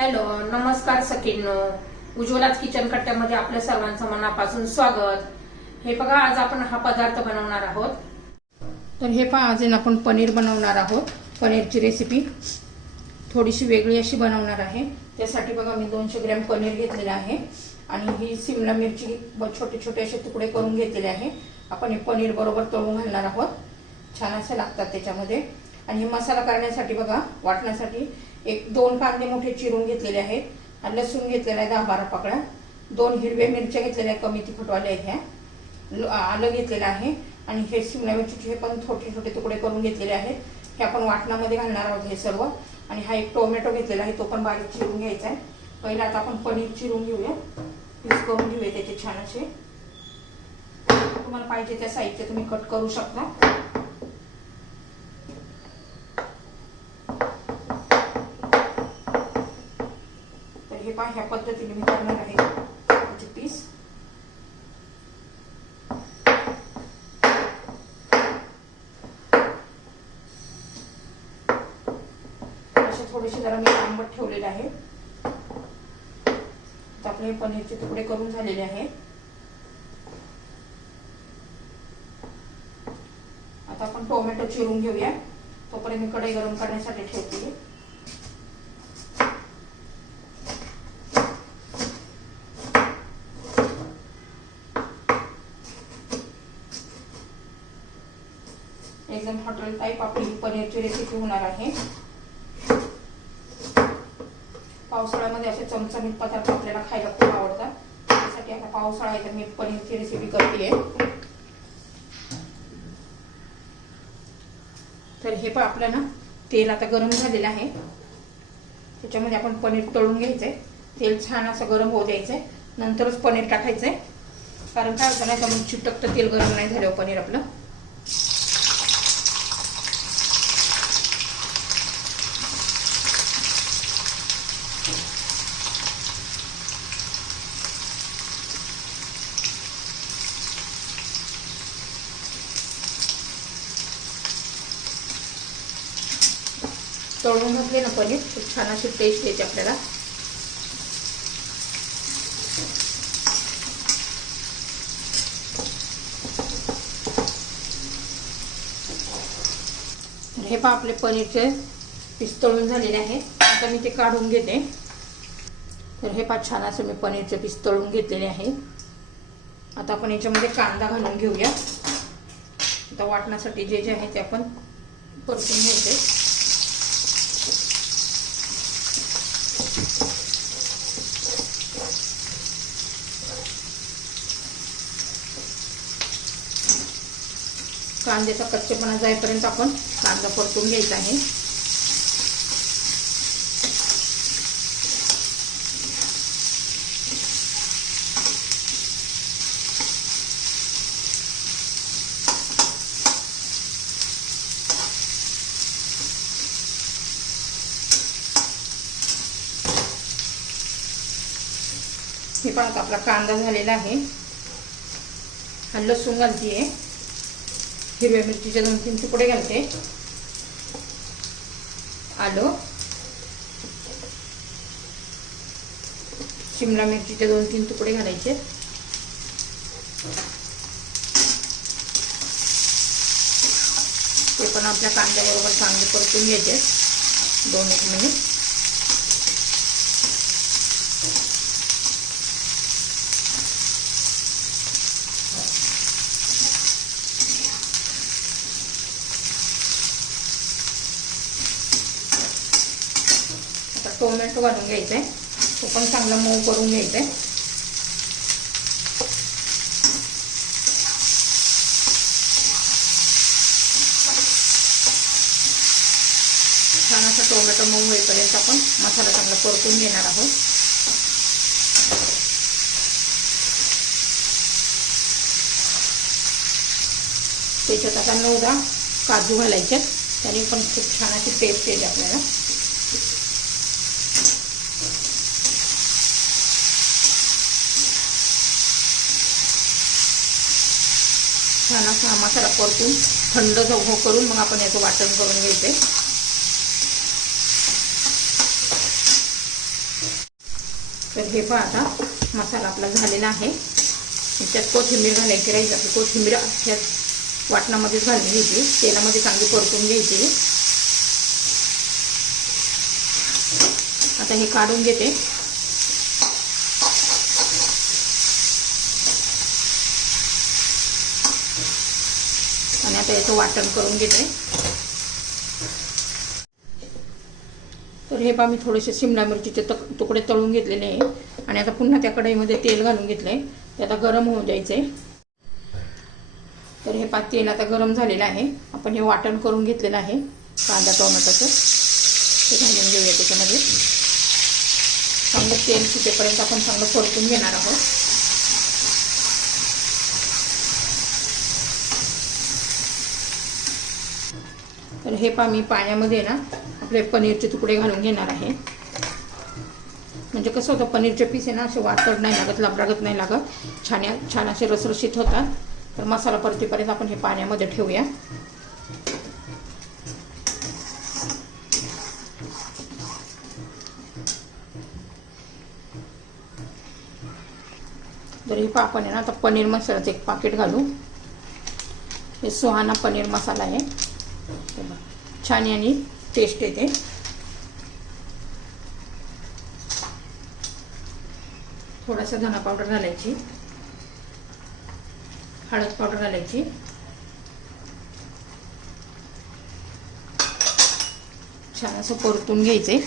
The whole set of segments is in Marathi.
हॅलो, नमस्कार सखींनो. उज्ज्वलाच किचन कट्ट्यामध्ये आपल्या सर्वांचं मनापासून स्वागत. हे बघा, आज आपण हा पदार्थ बनवणार आहोत. तर हे पहा, आज आपण पनीर बनवणार आहोत. पनीरची रेसिपी थोडीशी वेगळी अशी बनवणार आहे. त्यासाठी बघा, मी 200 ग्रॅम पनीर घेतलेलं आहे आणि ही शिमला मिरची छोटे छोटे असे तुकडे करून घेतलेले आहे. आपण हे पनीर बरोबर तळून घालणार आहोत. छान असे लागतात त्याच्यामध्ये. आणि हे मसाला करण्यासाठी बघा, वाटण्यासाठी 1-2 कांदे मोठे चिरून घेतलेले आहेत. लसूण घेतलेला आहे 10-12 पाकळ्या. 2 हिरव्या मिरच्या घेतलेल्या आहेत, कमी तिखटवाल्या आहेत ह्या. आलं घेतलेलं आहे आणि हे शिमला मिरचीचे हे पण छोटे छोटे तुकडे करून घेतलेले आहेत. हे आपण वाटणामध्ये घालणार आहोत हे सर्व. आणि हा एक टोमॅटो घेतलेला आहे, तो पण बारीक चिरून घ्यायचा आहे. पहिला आता आपण पनीर चिरून घेऊया, पीस करून घेऊया त्याचे छान असे. तुम्हाला पाहिजे त्या साईजचे तुम्ही कट करू शकता. हे पहा, ह्या पद्धतीने मी करणार आहे त्याचे पीस. असे थोडेसे जरा मी आंबट ठेवलेले आहे. आता आपले पनीरचे तुकडे करून झालेले आहेत. आता आपण टोमॅटो चिरून घेऊया. तोपर्यंत मी कढई गरम करण्यासाठी ठेवते. एकदम हॉटेल टाईप आपली पनीरची रेसिपी होणार आहे. पावसाळ्यामध्ये असे चमचमीत पदार्थ आपल्याला खायला खूप आवडतात. त्यासाठी आता पावसाळा आहे तर मी पनीरची रेसिपी करते. तर हे पण आपलं ना तेल आता गरम झालेलं आहे. त्याच्यामध्ये आपण पनीर तळून घ्यायचंय. तेल छान असं गरम होऊ द्यायचंय, नंतरच पनीर टाकायचंय. कारण काय होतं नाही तर मग चिटकतं, तेल गरम नाही झाल्यावर पनीर आपलं. तळून घातले ना पनीर, खूप छान अशी टेस्ट येते आपल्याला. हे पहा, आपले पनीरचे पीस तळून झालेले आहे. आता मी ते काढून घेते. तर हे पहा, छान असं मी पनीरचे पीस तळून घेतलेले आहे. आता आपण याच्यामध्ये कांदा घालून घेऊया. आता वाटण्यासाठी जे जे आहे ते आपण परतून घ्यायचे. कांद्याचा कच्चेपणा जाईपर्यंत आपण कांदा परतून घ्यायचा आहे. हे पण आता आपला कांदा झालेला आहे. हा लसूण घालते, हिरव्या मिरचीचे 2-3 तुकडे घालते. आलं, शिमला मिरचीचे 2-3 तुकडे घालायचे. ते पण आपल्या कांद्याबरोबर चांगले परतून घ्यायचे 2-1 मिनिट. टोमॅटो घालून घ्यायचा, तो पण चांगला मऊ करून घ्यायचा. छान असा टोमॅटो मऊ होईपर्यंत आपण मसाला चांगला परतून घेणार आहोत. त्याच्यात आता 9-10 काजू घालायचे. त्याने पण खूप छान अशी टेस्ट येते आपल्याला. छान असा मसाला परतून थंड करून मग आपण याचं वाटण करून घ्यायचं. तर हे पहा आता मसाला आपला झालेला आहे. त्यात कोथिंबीर घालायची राहील. आपली कोथिंबीर ह्यात वाटणामध्येच घालून घ्यायची, तेलामध्ये चांगली परतून घ्यायची. आता हे काढून घेते. आणि आता याचं वाटण करून घेते. तर हे पहा मी थोडेसे शिमला मिरचीचे तुकडे तळून घेतलेले आहे. आणि आता पुन्हा त्या कढईमध्ये तेल घालून घेतलंय. ते आता गरम होऊ द्यायचंय. तर हे पहा तेल आता गरम झालेलं आहे. आपण हे वाटण करून घेतलेलं आहे कांदा टोमॅटोचं, ते घालून घेऊया त्याच्यामध्ये. चांगलं तेल सुटेपर्यंत आपण चांगलं परतून घेणार आहोत. तर हे पहा मी पाण्यामध्ये ना आपले पनीरचे तुकडे घालून घेणार आहे. म्हणजे कसं होतं, पनीरचे पीस आहे ना असे वातड नाही लागत, लबरागत नाही लागत, छान असे रसरशीत होतात. तर मसाला परतीपर्यंत आपण हे पाण्यामध्ये ठेवूया. तर हे पहा आपण आहे ना आता पनीर मसाल्याचं एक पाकिट घालू. हे सुहाना पनीर मसाला आहे. छान आणि टेस्ट येते. थोडासा धना पावडर घालायची, हळद पावडर घालायची, छान असं परतून घ्यायचे.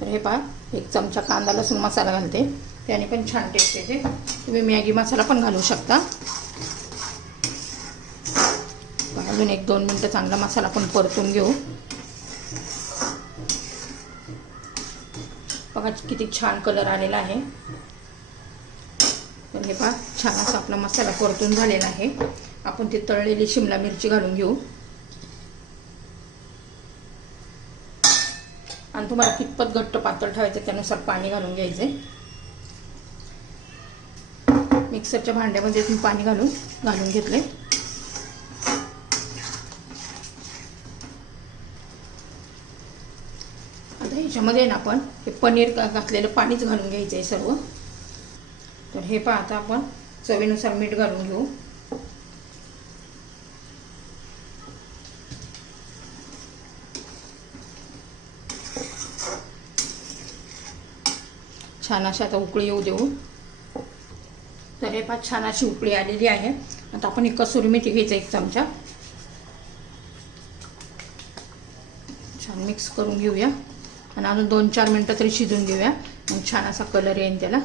तर हे पहा एक चमचा कांदा लसूण मसाला घालते, त्याने पण छान टेस्ट येते. तुम्ही मॅगी मसाला पण घालू शकता. अजून 1-2 मिनिटं चांगला मसाला पण परतून घेऊ. बघा किती छान कलर आलेला आहे. तर हे पहा छान असा आपला मसाला परतून झालेला आहे. आपण ते तळलेली शिमला मिरची घालून घेऊ. आणि तुम्हाला कितपत घट्ट पातळ ठेवायचं त्यानुसार पाणी घालून घ्यायचे. मिक्सरच्या भांड्यामध्ये मी पाणी घालून घेतले. आता ह्याच्यामध्ये ना आपण हे पनीर घातलेलं पाणीच घालून घ्यायचं आहे सर्व. तर हे पहा आता आपण चवीनुसार मीठ घालून घेऊ. छान अशी आता उकळी येऊ देऊ. तर हे पहा छान अशी उकळी आलेली आहे. आता आपण एक कसुरी मेथी घ्यायचा 1 चमचा, छान मिक्स करून घेऊया. आणि अजून 2-4 मिनिटं तरी शिजून घेऊया, मग छान असा कलर येईल त्याला.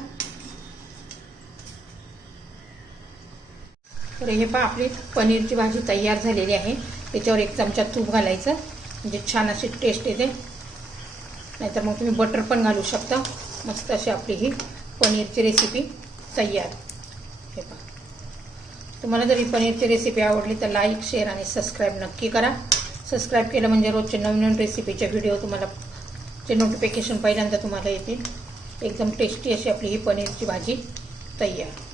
तर हे पहा आपली पनीरची भाजी तयार झालेली आहे. त्याच्यावर 1 चमचा तूप घालायचं, म्हणजे छान अशी टेस्ट येते. नाहीतर मग तुम्ही बटर पण घालू शकता. मस्त अशी आपली ही पनीरची रेसिपी तयार. हे पहा, तुम्हाला जर ही पनीरची रेसिपी आवडली तर लाईक, शेअर आणि सबस्क्राईब नक्की करा. सबस्क्राईब केलं म्हणजे रोजचे नवीन रेसिपीचे व्हिडिओ तुम्हाला चे नोटिफिकेशन पहिल्यांदा तुम्हाला येतील. एकदम टेस्टी अशी आपली ही पनीरची भाजी तयार.